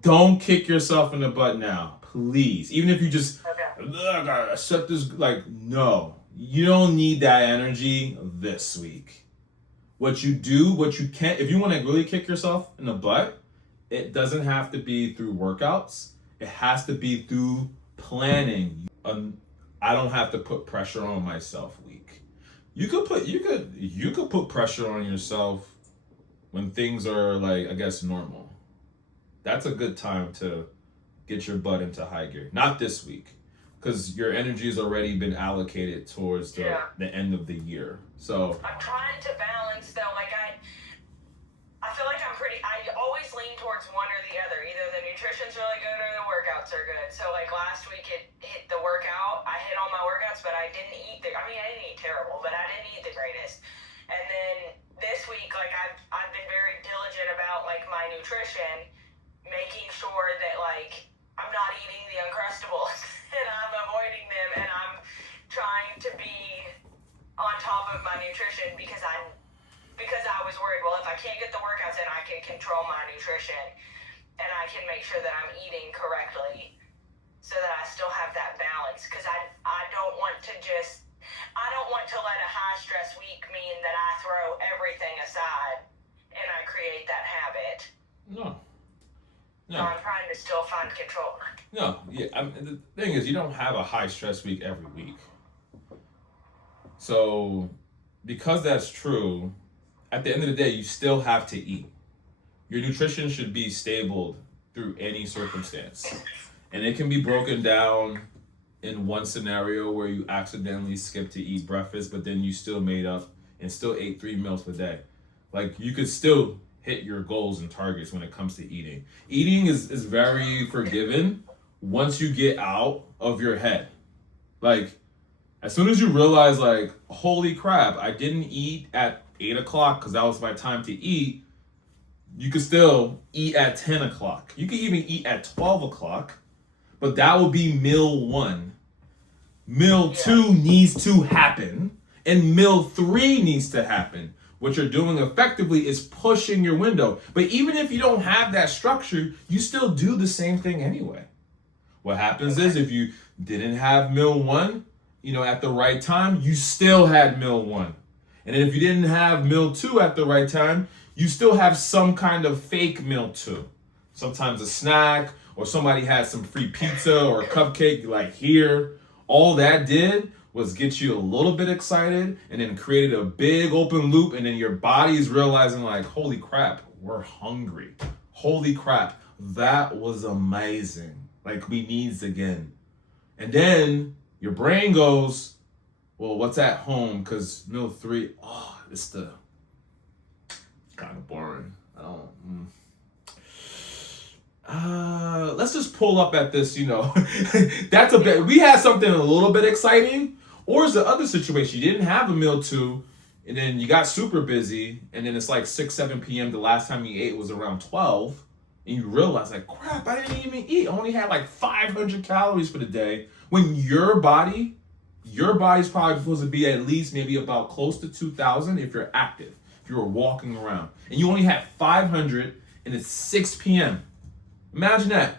Don't kick yourself in the butt now, please. Even if you just, Okay. I gotta accept this. Like, no, you don't need that energy this week. What you do, what you can, if you want to really kick yourself in the butt, it doesn't have to be through workouts. It has to be through planning. I don't have to put pressure on myself week. You could put pressure on yourself when things are like, I guess, normal. That's a good time to get your butt into high gear. Not this week, because your energy has already been allocated towards Yeah. the end of the year. So I'm trying to balance though. Like I feel like I'm pretty. I always lean towards one or the other. Either the nutrition's really good or the workouts are good. So like last week, it hit the workout. I hit all my workouts, but I didn't eat the. I mean, I didn't eat terrible, but I didn't eat the greatest. And then this week, like I've been very diligent about like my nutrition, making sure that like I'm not eating the uncrustables and I'm avoiding them, and I'm trying to be on top of my nutrition because I was worried, well, if I can't get the workouts in, I can control my nutrition and I can make sure that I'm eating correctly so that I still have that balance. Because I don't want to let a high stress week mean that I throw everything aside and I create that habit. no, So no, I'm trying to still find control. no. Yeah, the thing is, you don't have a high stress week every week. So because that's true, at the end of the day, you still have to eat. Your nutrition should be stable through any circumstance. And it can be broken down in one scenario where you accidentally skipped to eat breakfast, but then you still made up and still ate 3 meals per day. Like, you could still hit your goals and targets when it comes to eating. Eating is very forgiving once you get out of your head. Like, as soon as you realize, like, holy crap, I didn't eat at 8 o'clock because that was my time to eat, you could still eat at 10 o'clock. You could even eat at 12 o'clock, but that will be meal one. Meal Yeah. two needs to happen, and meal three needs to happen. What you're doing effectively is pushing your window. But even if you don't have that structure, you still do the same thing anyway. What happens is if you didn't have meal one, at the right time, you still had meal one. And then if you didn't have meal two at the right time, you still have some kind of fake meal two. Sometimes a snack, or somebody had some free pizza or a cupcake, like here. All that did was get you a little bit excited and then created a big open loop, and then your body is realizing, like, holy crap, we're hungry. Holy crap, that was amazing. Like, we needs again. And then your brain goes, well, what's at home? Because meal three, it's kind of boring. I don't. Let's just pull up at this. That's a bit. We had something a little bit exciting, or is the other situation you didn't have a meal two, and then you got super busy, and then it's like 6, 7 p.m. The last time you ate was around 12, and you realize, like, crap, I didn't even eat. I only had like 500 calories for the day. When your body's probably supposed to be at least maybe about close to 2,000 if you're active, if you were walking around, and you only had 500, and it's 6 p.m. Imagine that.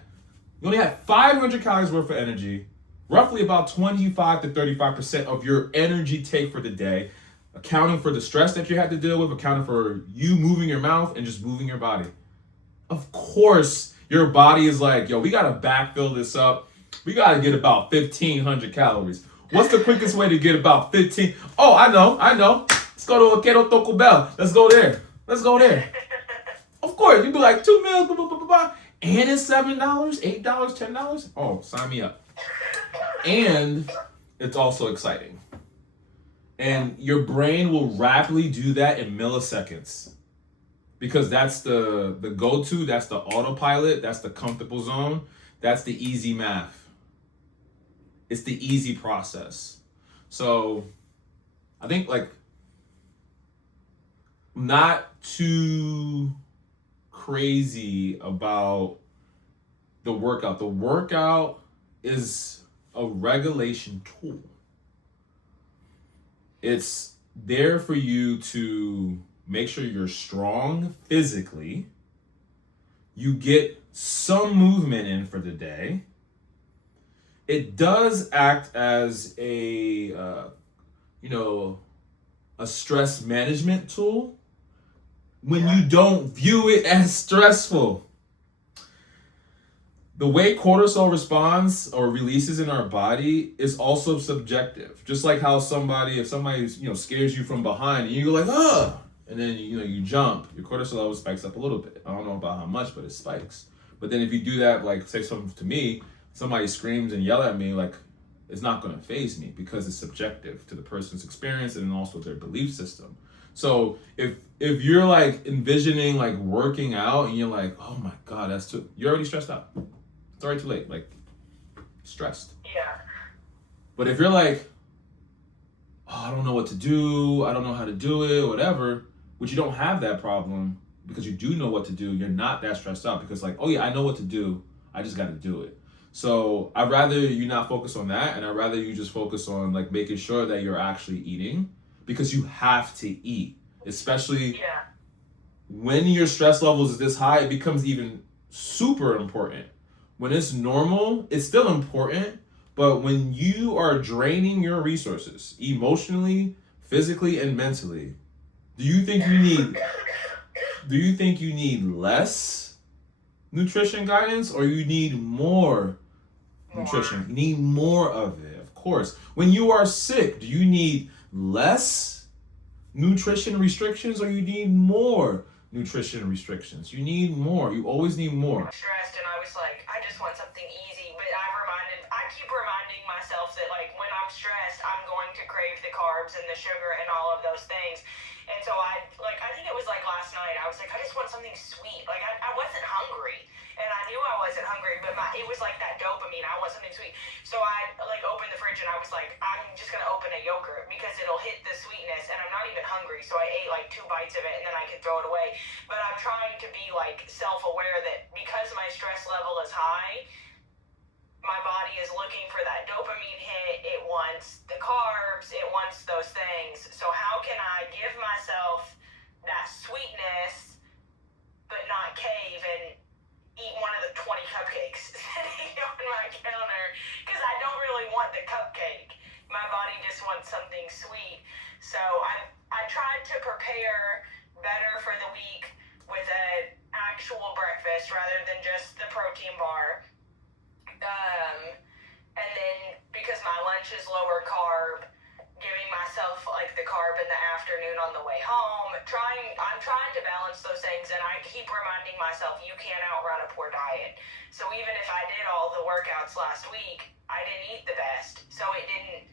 You only had 500 calories worth of energy, roughly about 25 to 35% of your energy take for the day, accounting for the stress that you had to deal with, accounting for you moving your mouth and just moving your body. Of course, your body is like, yo, we gotta backfill this up. We gotta get about 1,500 calories. What's the quickest way to get about 15? Oh, I know. Let's go to Quero Taco Bell. Let's go there. Of course, you'd be like 2 meals, blah, blah, blah, blah, blah. And it's $7, $8, $10. Oh, sign me up. And it's also exciting. And your brain will rapidly do that in milliseconds. Because that's the go-to, that's the autopilot, that's the comfortable zone, that's the easy math. It's the easy process. So I think, like, not too crazy about the workout. The workout is a regulation tool. It's there for you to make sure you're strong physically, you get some movement in for the day. It does act as you know, a stress management tool when you don't view it as stressful. The way cortisol responds or releases in our body is also subjective. Just like how if somebody scares you from behind and you go like, oh, and then you jump, your cortisol always spikes up a little bit. I don't know about how much, but it spikes. But then if you do that, like say something to me, somebody screams and yell at me, like it's not going to faze me because it's subjective to the person's experience and also their belief system. So if you're like envisioning like working out and you're like, oh my god, you're already stressed out. It's already too late. Like stressed. Yeah. But if you're like, oh, I don't know what to do, I don't know how to do it, whatever, which you don't have that problem because you do know what to do, you're not that stressed out because like, oh yeah, I know what to do, I just got to do it. So I'd rather you not focus on that, and I'd rather you just focus on like making sure that you're actually eating because you have to eat, especially when your stress levels is this high. It becomes even super important. When it's normal, it's still important, but when you are draining your resources emotionally, physically, and mentally, do you think you need less nutrition guidance or you need more nutrition? You need more of it, of course. When you are sick, do you need less nutrition restrictions or you need more nutrition restrictions? You need more. You always need more. Stressed, and I was like, I just want something easy. But I keep reminding myself that like when I'm stressed, I'm going to crave the carbs and the sugar and all of those things. And so I think it was like last night. I was like, I just want something sweet. Like I wasn't hungry, and I knew I wasn't hungry, but it was like that dopamine. I want something sweet. So I like opened the fridge and I was like, I'm just gonna open a yogurt because it'll hit the sweetness, and I'm not even hungry. So I ate like 2 bites of it, and then I could throw it away. But I'm trying to be like self-aware that because my stress level is high, my body is looking for that dopamine hit. It wants the carbs. It wants those things. So how can I give myself that sweetness, but not cave and eat one of the 20 cupcakes sitting on my counter? Because I don't really want the cupcake. My body just wants something sweet. So I tried to prepare better for the week with an actual breakfast rather than just the protein bar. And then because my lunch is lower carb, giving myself like the carb in the afternoon on the way home. I'm trying to balance those things, and I keep reminding myself you can't outrun a poor diet. So even if I did all the workouts last week, I didn't eat the best. So it didn't,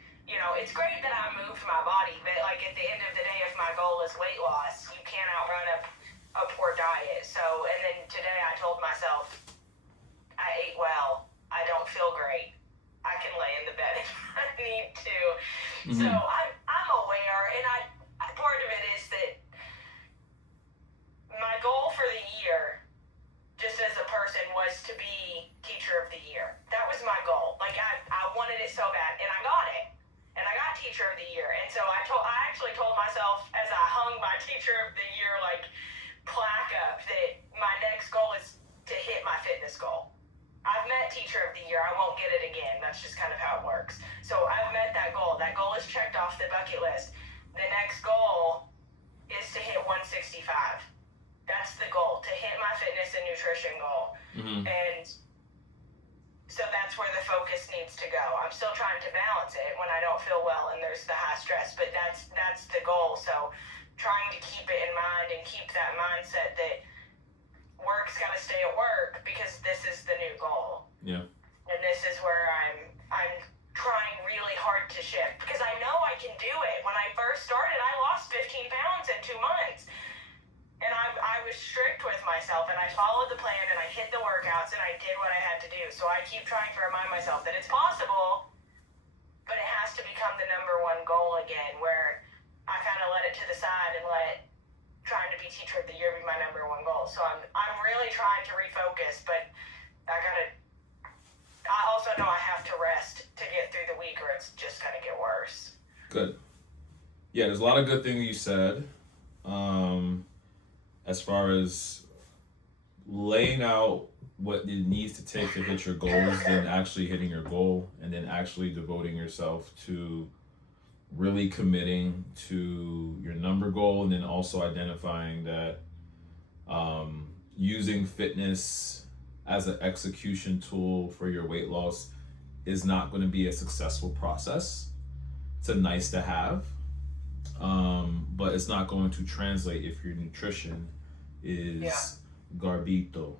it's great that I moved my body, but like at the end of the day, if my goal is weight loss, you can't outrun a poor diet. So, and then today I told myself I ate well. I don't feel great. I can lay in the bed if I need to. Mm-hmm. So I'm aware, and part of it is that my goal for the year, just as a person, was to be teacher of the year. That was my goal. Like I wanted it so bad, and I got it. And I got teacher of the year. And so I actually told myself as I hung my teacher of the year like plaque up that my next goal is to hit my fitness goal. I've met teacher of the year. I won't get it again. That's just kind of how it works. So I've met that goal. That goal is checked off the bucket list. The next goal is to hit 165. That's the goal, to hit my fitness and nutrition goal. Mm-hmm. And so that's where the focus needs to go. I'm still trying to balance it when I don't feel well and there's the high stress, but that's the goal. So trying to keep it in mind and keep that mindset that work's got to stay at work because this is the new goal. Yeah. And this is where I'm trying really hard to shift because I know I can do it. When I first started, I lost 15 pounds in 2 months. And I was strict with myself, and I followed the plan, and I hit the workouts, and I did what I had to do. So I keep trying to remind myself that it's possible, but it has to become the number one goal again, where I kind of let it to the side and let trying to be teacher of the year be my number one goal. So I'm really trying to refocus, but I also know I have to rest to get through the week or it's just going to get worse. Good. Yeah, there's a lot of good things you said. As far as laying out what it needs to take to hit your goals than actually hitting your goal, and then actually devoting yourself to really committing to your number goal, and then also identifying that using fitness as an execution tool for your weight loss is not going to be a successful process. It's a nice to have, but it's not going to translate if your nutrition Yeah. is garbito,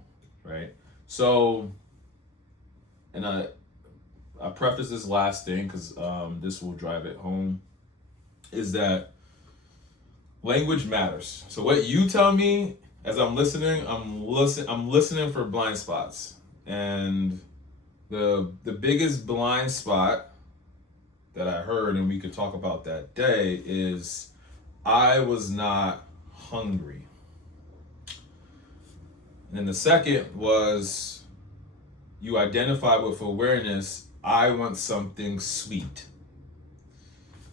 right? So, and I preface this last thing because this will drive it home, is that language matters. So what you tell me as I'm listening, I'm listening for blind spots, and the biggest blind spot that I heard, and we could talk about that day, is I was not hungry. And then the second was you identify with awareness, I want something sweet.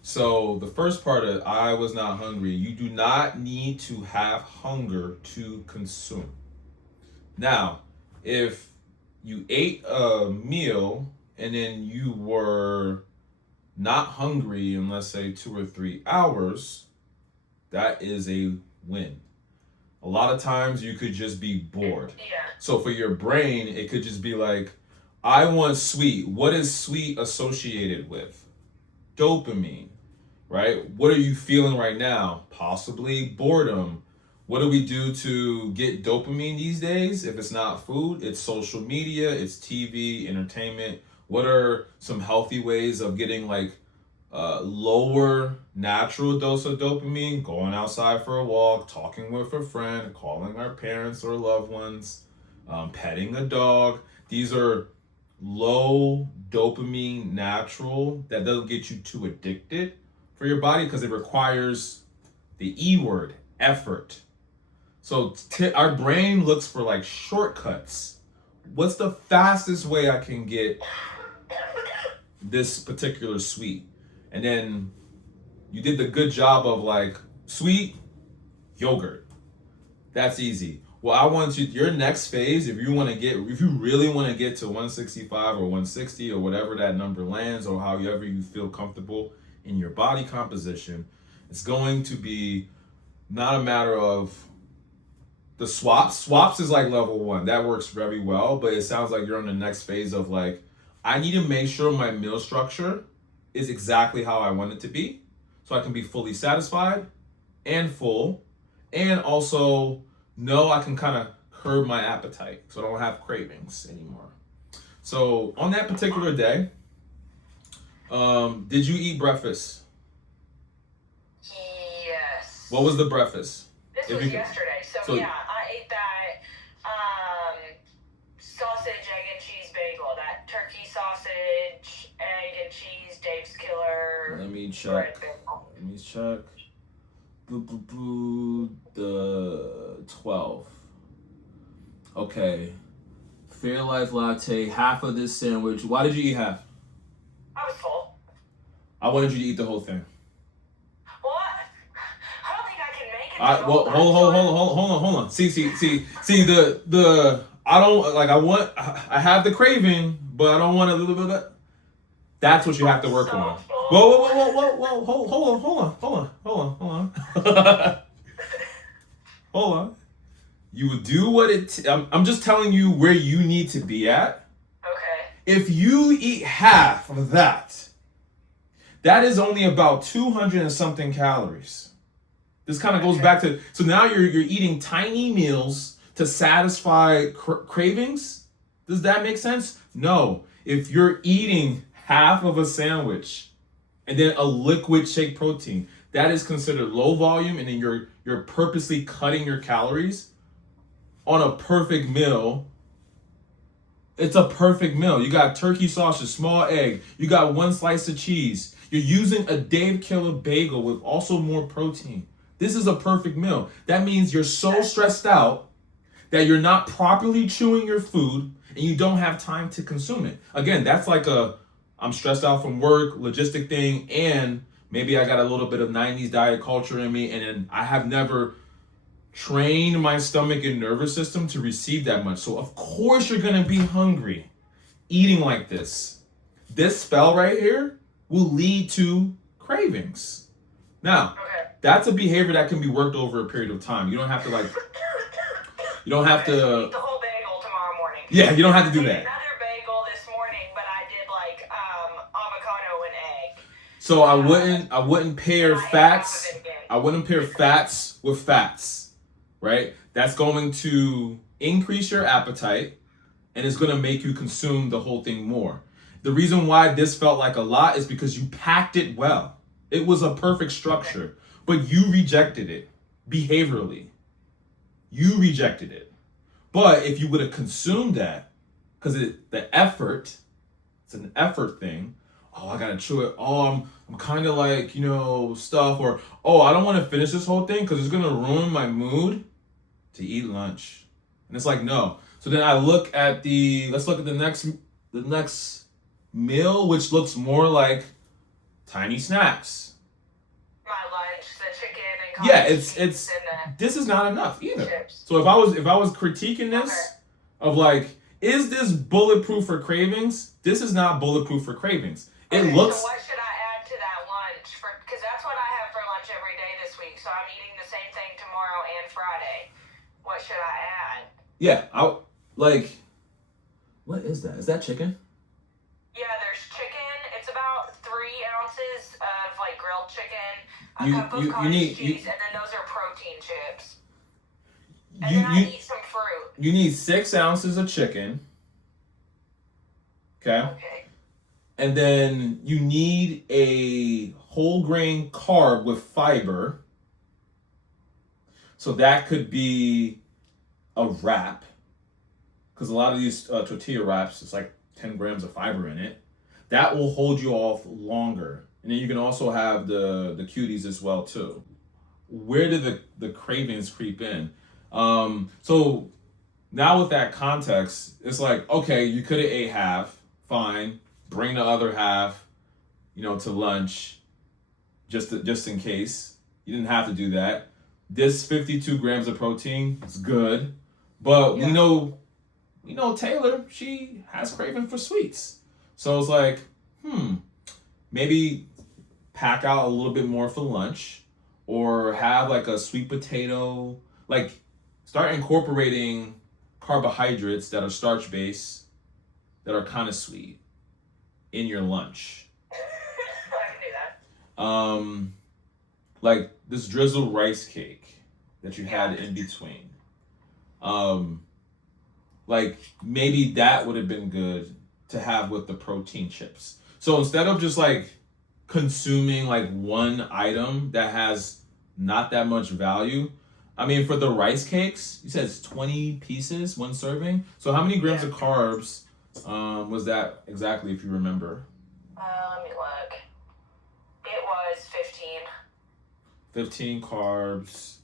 So the first part of I was not hungry, you do not need to have hunger to consume. Now, if you ate a meal and then you were not hungry in, let's say, 2 or 3 hours, that is a win. A lot of times you could just be bored. Yeah. So for your brain, it could just be like, I want sweet. What is sweet associated with? Dopamine, right? What are you feeling right now? Possibly boredom. What do we do to get dopamine these days? If it's not food, it's social media, it's TV, entertainment. What are some healthy ways of getting like lower natural dose of dopamine? Going outside for a walk, talking with a friend, calling our parents or loved ones, petting a dog. These are low dopamine natural that doesn't get you too addicted for your body because it requires the E word, effort. So our brain looks for like shortcuts. What's the fastest way I can get this particular sweet? And then you did the good job of like sweet yogurt. That's easy. Well, I want you, your next phase, if you really want to get to 165 or 160 or whatever that number lands, or however you feel comfortable in your body composition, it's going to be not a matter of the swaps. Swaps is like level one. That works very well, but it sounds like you're on the next phase of like, I need to make sure my meal structure is exactly how I want it to be so I can be fully satisfied and full, and also know I can kind of curb my appetite so I don't have cravings anymore. So on that particular day, did you eat breakfast? Yes. What was the breakfast? This was yesterday, so yeah, I ate that sausage, egg, and cheese bagel. That turkey sausage, egg, and cheese, Dave's Killer. Let me check. The 12. Okay. Fairlife latte, half of this sandwich. Why did you eat half? I was full. I wanted you to eat the whole thing. Well, I don't think I can make it. Well, hold on. See, the I don't like. I have the craving, but I don't want a little bit of that. That's what you have to work on. Whoa, hold on. Hold on. You would do what I'm just telling you where you need to be at. Okay. If you eat half of that, that is only about 200 and something calories. This kind of goes back to, so now you're eating tiny meals to satisfy cravings. Does that make sense? No. If you're eating half of a sandwich and then a liquid shake protein, that is considered low volume, and then you're purposely cutting your calories on a perfect meal. It's a perfect meal. You got turkey sausage, small egg, you got one slice of cheese. You're using a Dave Killer bagel with also more protein. This is a perfect meal. That means you're so stressed out that you're not properly chewing your food and you don't have time to consume it. Again, that's like I'm stressed out from work, logistic thing, and maybe I got a little bit of 90s diet culture in me, and then I have never trained my stomach and nervous system to receive that much. So of course you're gonna be hungry eating like this. This spell right here will lead to cravings. Now, Okay. that's a behavior that can be worked over a period of time. You don't have to you don't have Okay, so to eat the whole bagel tomorrow morning. yeah, you don't have to do I that. ate another bagel this morning, but I did like avocado and egg. So I wouldn't pair And I ate half of fats. it again. I wouldn't pair fats with fats, right? That's going to increase your appetite and it's going to make you consume the whole thing more. The reason why this felt like a lot is because you packed it well. It was a perfect structure, but you rejected it behaviorally. You rejected it. But if you would have consumed that, because the effort, it's an effort thing. Oh, I gotta chew it. Oh, I'm kind of like stuff, or oh, I don't want to finish this whole thing because it's gonna ruin my mood to eat lunch. And it's like no. So then I look at let's look at the next meal, which looks more like tiny snacks. My lunch, the chicken and Yeah, cottage it's cheese and this is not enough the either. chips. So if I was critiquing this Okay. of like, is this bulletproof for cravings? This is not bulletproof for cravings. It Okay, looks so what should I add to that lunch? Because that's what I have for lunch every day this week. So I'm eating the same thing tomorrow and Friday. What should I add? yeah, I like what is that? Is that chicken? Yeah, there's chicken. It's about 3 ounces of like grilled chicken, a You cup of you you cottage need cheese, and then those are protein chips. And you then I you eat some fruit. you need 6 ounces of chicken. Okay. Okay. And then you need a whole grain carb with fiber. So that could be a wrap, because a lot of these tortilla wraps, it's like 10 grams of fiber in it. That will hold you off longer. And then you can also have the cuties as well too. Where did the cravings creep in? So now with that context, it's like, okay, you could have ate half, fine. Bring the other half, to lunch, just in case. You didn't have to do that. This 52 grams of protein is good, but Yeah. we know Taylor, she has craving for sweets. So it's like, maybe pack out a little bit more for lunch, or have like a sweet potato. Like, start incorporating carbohydrates that are starch based, that are kind of sweet in your lunch. I can do that. Like this drizzled rice cake that you had Yeah. in between. Like maybe that would have been good to have with the protein chips. So instead of just like consuming like one item that has not that much value, I mean, for the rice cakes, you said it's 20 pieces, one serving. So how many grams Yeah. of carbs was that exactly, if you remember? Let me look. It was 15. 15 carbs,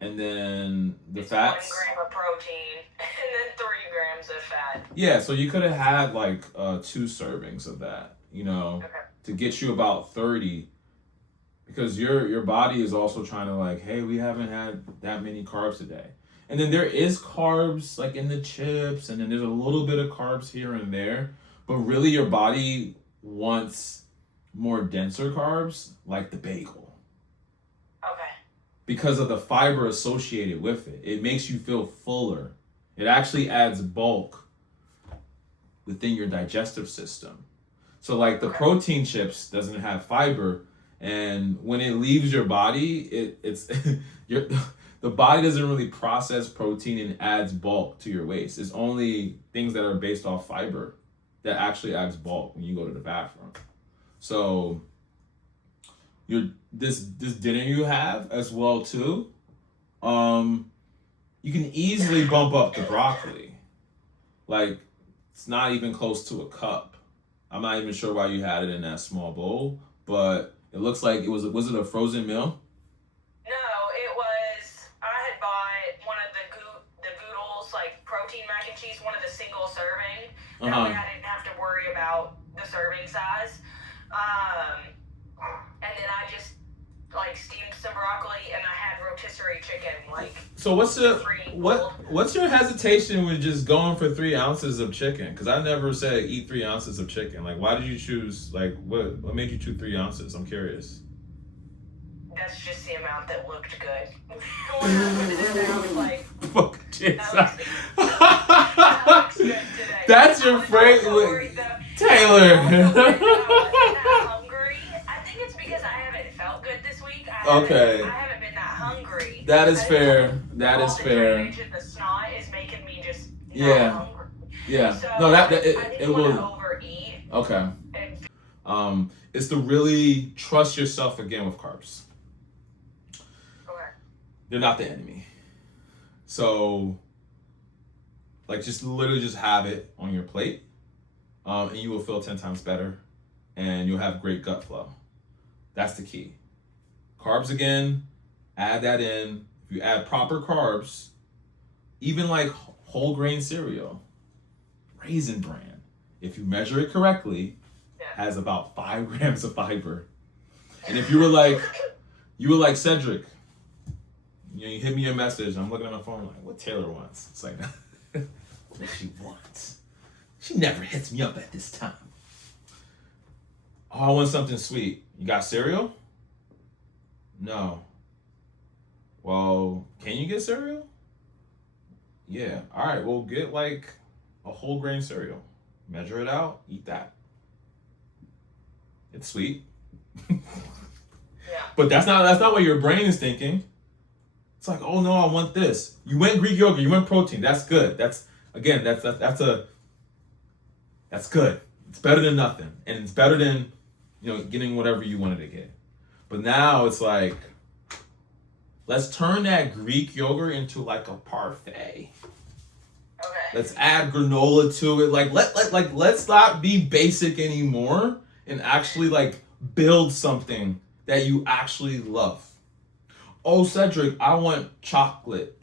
and then the It's fats. 1 gram of protein and then 3 grams of fat. Yeah, so you could have had like 2 servings of that, Okay. to get you about 30, because your body is also trying to like, hey, we haven't had that many carbs today. And then there is carbs like in the chips, and then there's a little bit of carbs here and there, but really your body wants more denser carbs like the bagel, Okay. because of the fiber associated with it. It makes you feel fuller. It actually adds bulk within your digestive system. So like the Okay. protein chips doesn't have fiber, and when it leaves your body, it's the body doesn't really process protein and adds bulk to your waist. It's only things that are based off fiber that actually adds bulk when you go to the bathroom. So this dinner you have as well too, you can easily bump up the broccoli. Like, it's not even close to a cup. I'm not even sure why you had it in that small bowl, but it looks like was it a frozen meal? No, it was. I had bought one of the Goodles, like protein mac and cheese, one of the single serving. That way I didn't have to worry about the serving size. And then I just like steamed some broccoli, and I had rotisserie chicken. Like, So free bowl. what's your hesitation with just going for 3 ounces of chicken? Because I never said eat 3 ounces of chicken. Like, why did you choose? Like, what made you choose 3 ounces? I'm curious. That's just the amount that looked good. When I put it in there, I was like, Fuck Jesus. that looks good today. That's your I was phrase, also worried that- Taylor. I was also worried that I wasn't that hungry. I think it's because I haven't felt good this week. Okay. I haven't been that hungry. That is I think fair. That all is the fair. drainage and the snot is making me just Yeah. not hungry. Yeah. So No, I it didn't want to will. overeat. Okay. And It's to really trust yourself again with carbs. okay. They're not the enemy. So, like, just literally just have it on your plate, and you will feel 10 times better, and you'll have great gut flow. That's the key. Carbs again, add that in. If you add proper carbs, even like whole grain cereal, Raisin Bran, if you measure it correctly, has about 5 grams of fiber. And if you were like Cedric, you hit me a message, I'm looking at my phone like, what Taylor wants? It's like, what she wants. She never hits me up at this time. Oh, I want something sweet. You got cereal? No. Well, can you get cereal? Yeah. All right, well, get like a whole grain cereal. Measure it out, eat that. It's sweet. Yeah. But that's not what your brain is thinking. It's like, oh no, I want this. You went Greek yogurt, you went protein. That's good. That's good. It's better than nothing, and it's better than getting whatever you wanted to get. But now it's like, let's turn that Greek yogurt into like a parfait. Okay. Let's add granola to it. Let's not be basic anymore and actually like build something that you actually love. Oh, Cedric, I want chocolate.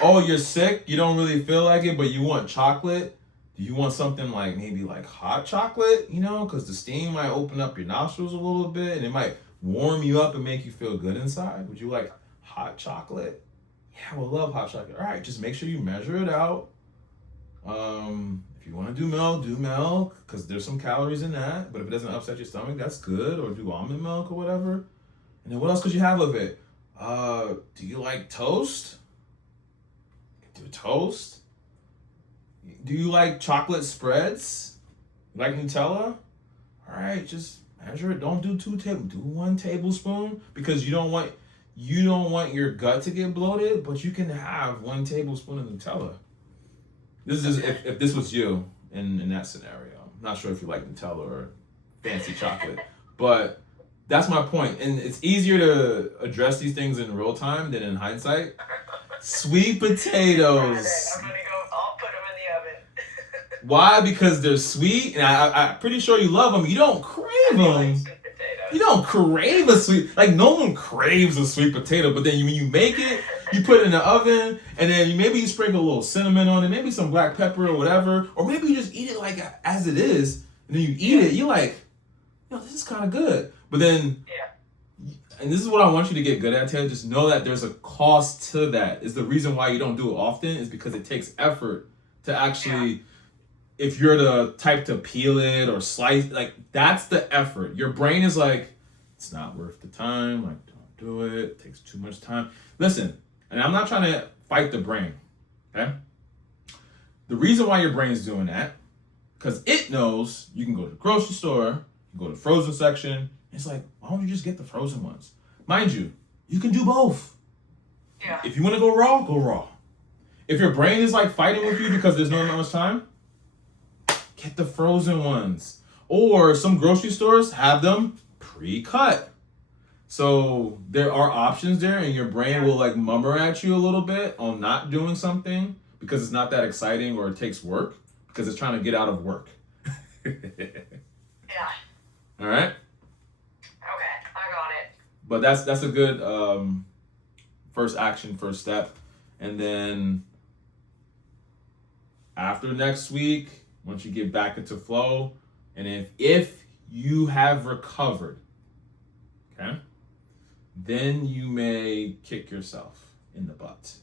Oh, you're sick? You don't really feel like it, but you want chocolate? Do you want something like maybe like hot chocolate? Because the steam might open up your nostrils a little bit and it might warm you up and make you feel good inside. Would you like hot chocolate? Yeah, I would love hot chocolate. All right, just make sure you measure it out. If you want to do milk, because there's some calories in that. But if it doesn't upset your stomach, that's good. Or do almond milk or whatever. And then what else could you have of it? Do you like toast? Do toast. Do you like chocolate spreads? You like Nutella? All right, just measure it. Don't do 2 tablespoons. Do 1 tablespoon because you don't want your gut to get bloated, but you can have 1 tablespoon of Nutella. This is if this was you in that scenario. I'm not sure if you like Nutella or fancy chocolate, but that's my point. And it's easier to address these things in real time than in hindsight. Sweet potatoes. I'm gonna go. I'll put them in the oven. Why? Because they're sweet, and I'm pretty sure you love them. You don't crave I like them. sweet potatoes. You don't crave a sweet, like no one craves a sweet potato, but then when you make it, you put it in the oven, and then maybe you sprinkle a little cinnamon on it, maybe some black pepper or whatever, or maybe you just eat it like as it is, and then you eat it, you're like, this is kind of good. But then, and this is what I want you to get good at, Taylor, just know that there's a cost to that. Is the reason why you don't do it often is because it takes effort to actually, if you're the type to peel it or slice, like that's the effort. Your brain is like, it's not worth the time, like don't do it, it takes too much time. Listen, and I'm not trying to fight the brain, okay? The reason why your brain is doing that, because it knows you can go to the grocery store, you go to the frozen section, it's like, why don't you just get the frozen ones? Mind you, you can do both. Yeah. If you want to go raw, go raw. If your brain is like fighting with you because there's not much time, get the frozen ones. Or some grocery stores have them pre-cut. So there are options there, and your brain will like murmur at you a little bit on not doing something because it's not that exciting or it takes work because it's trying to get out of work. Yeah. All right? Okay, I got it. But that's a good first step. And then after next week, once you get back into flow, and if you have recovered, okay, then you may kick yourself in the butt.